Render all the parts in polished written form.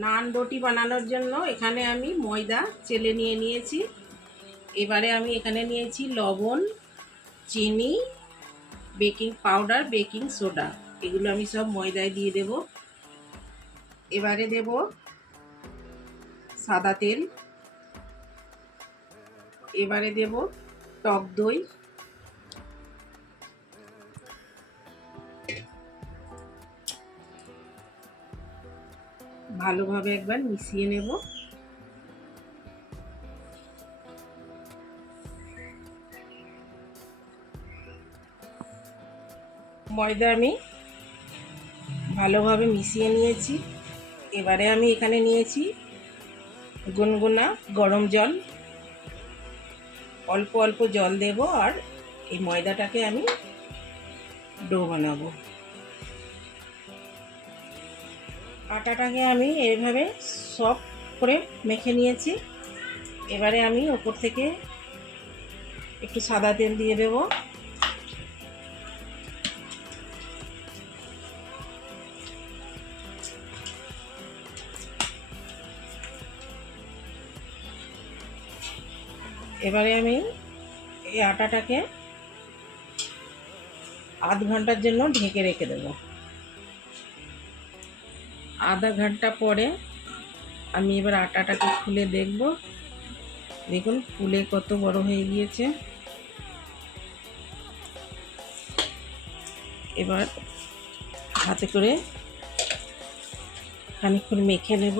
নান রুটি বানানোর জন্য এখানে আমি ময়দা চেলে নিয়েছি। এবারে আমি এখানে নিয়েছি লবণ, চিনি, বেকিং পাউডার, বেকিং সোডা। এগুলো আমি সব ময়দায় দিয়ে দেব। এবারে দেব সাদা তেল। এবারে দেব টক দই। ভালোভাবে একবার মিশিয়ে নেব। ময়দা আমি ভালোভাবে মিশিয়ে নিয়েছি। এবারে আমি এখানে নিয়েছি গুনগুনা গরম জল। অল্প অল্প জল দেব আর এই ময়দাটাকে আমি ডো বানাবো। আটাটাকে আমি এইভাবে সফট করে মেখে নিয়েছি। এবারে আমি ওপর থেকে একটু সাদা তেল দিয়ে দেব। এবারে আমি এই আটাটাকে আধ ঘন্টার জন্য ঢেকে রেখে দেব। আধা ঘন্টা পরে আমি এবার আটাটাকে খুলে দেখব। দেখুন ফুলে কত বড় হয়ে গিয়েছে। এবার হাতে করে খানিকক্ষণ মেখে নেব।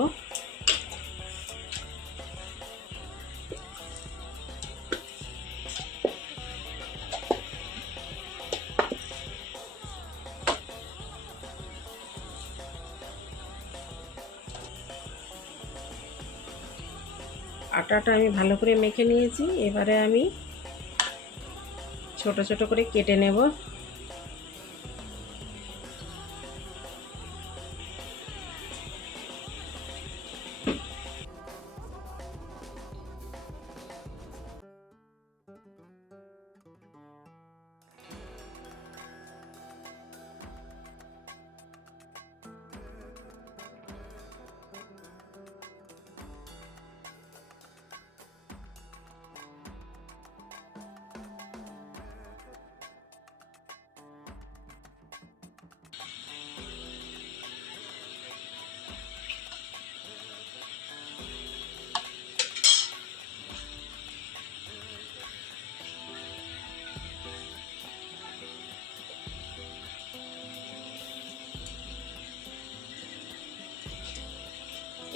আটাটা আমি ভালো করে মেখে নিয়েছি। এবারে আমি ছোট ছোট করে কেটে নেব।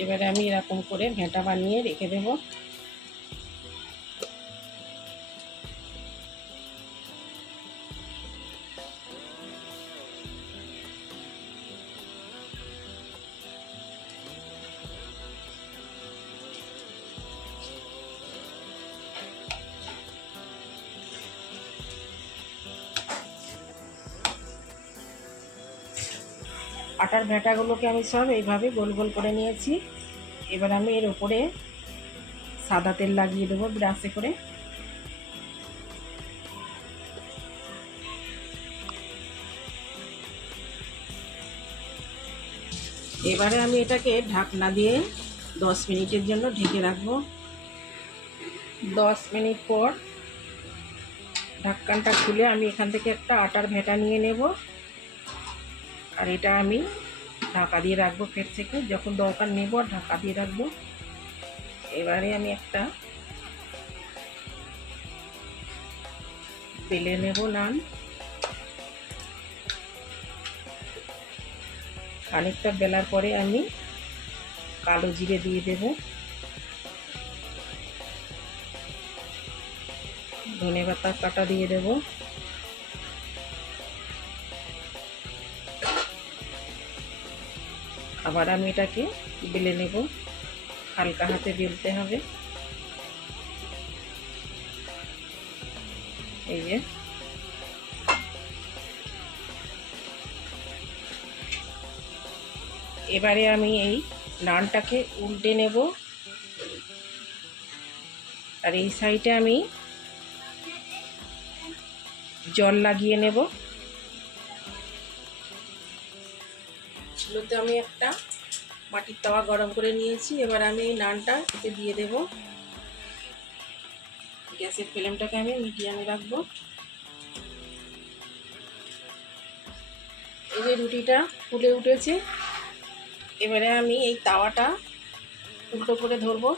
এবারে আমি এরকম করে ভেঁটা বানিয়ে রেখে দেব। আটার ভেঁটাগুলোকে আমি সব এইভাবে গোল গোল করে নিয়েছি। এবার আমি এর উপরে সাদা তেল লাগিয়ে দেবো ব্রাশে করে। এবারে আমি এটাকে ঢাকনা দিয়ে 10 মিনিটের জন্য ঢেকে রাখবো। 10 মিনিট পর ঢাকনাটা খুলে আমি এখান থেকে একটা আটার ভেঁটা নিয়ে নেব। আর এটা আমি ঢাকা দিয়ে রাখবো ফের থেকে, যখন দরকার নেব আর ঢাকা দিয়ে রাখবো। এবারে আমি একটা বেলে নেব নান। খানিকটা বেলার পরে আমি কালো জিরে দিয়ে দেব, ধনেপাতা কাটা দিয়ে দেব, আবার আমি এটাকে বেলে নেব। হালকা হাতে বেলতে হবে। এই যে এবারে আমি এই নানটাকে উল্টে নেব। আর এই সাইডে আমি জল লাগিয়ে নেব। চুলোতে আমি একটা মাটির তাওয়া গরম করে নিয়েছি। এবার আমি এই নানটা এতে দিয়ে দেব। গ্যাসের ফ্লেমটাকে আমি মিডিয়ামে রাখবো। এই যে রুটিটা ফুলে উঠেছে, এবারে আমি এই তাওয়াটা উল্টো করে ধরবো।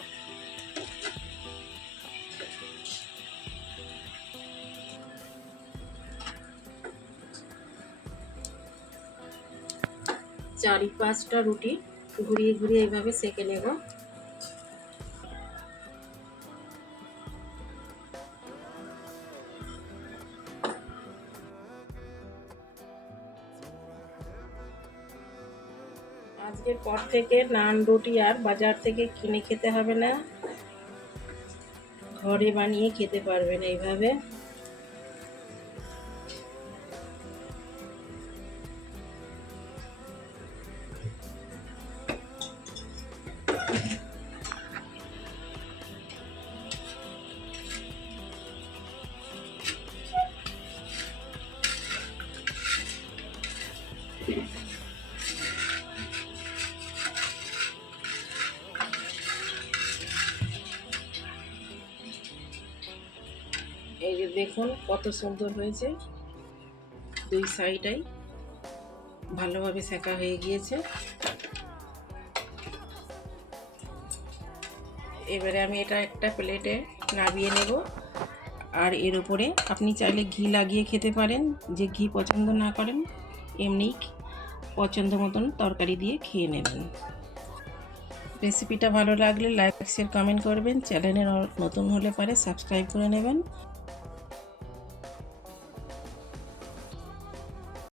চারি পাঁচটা রুটি ঘুরিয়ে ঘুরিয়ে এইভাবে সেঁকে নেব। আজকের পর থেকে নান রুটি আর বাজার থেকে কিনে খেতে হবে না, ঘরে বানিয়ে খেতে পারবেন এইভাবে। এই যে দেখুন কত সুন্দর হয়েছে, দুই সাইডেই ভালোভাবে সেঁকা হয়ে গিয়েছে। এবারে আমি এটা একটা প্লেটে নামিয়ে নেব। আর এর উপরে আপনি চাইলে ঘি লাগিয়ে খেতে পারেন, যে ঘি পছন্দ না করেন এমনি পছন্দ মতন তরকারি দিয়ে খেয়ে নেবেন। রেসিপিটা ভালো লাগলে লাইক শেয়ার কমেন্ট করবেন, চ্যানেলে নতুন হলে পারে সাবস্ক্রাইব করে নেবেন।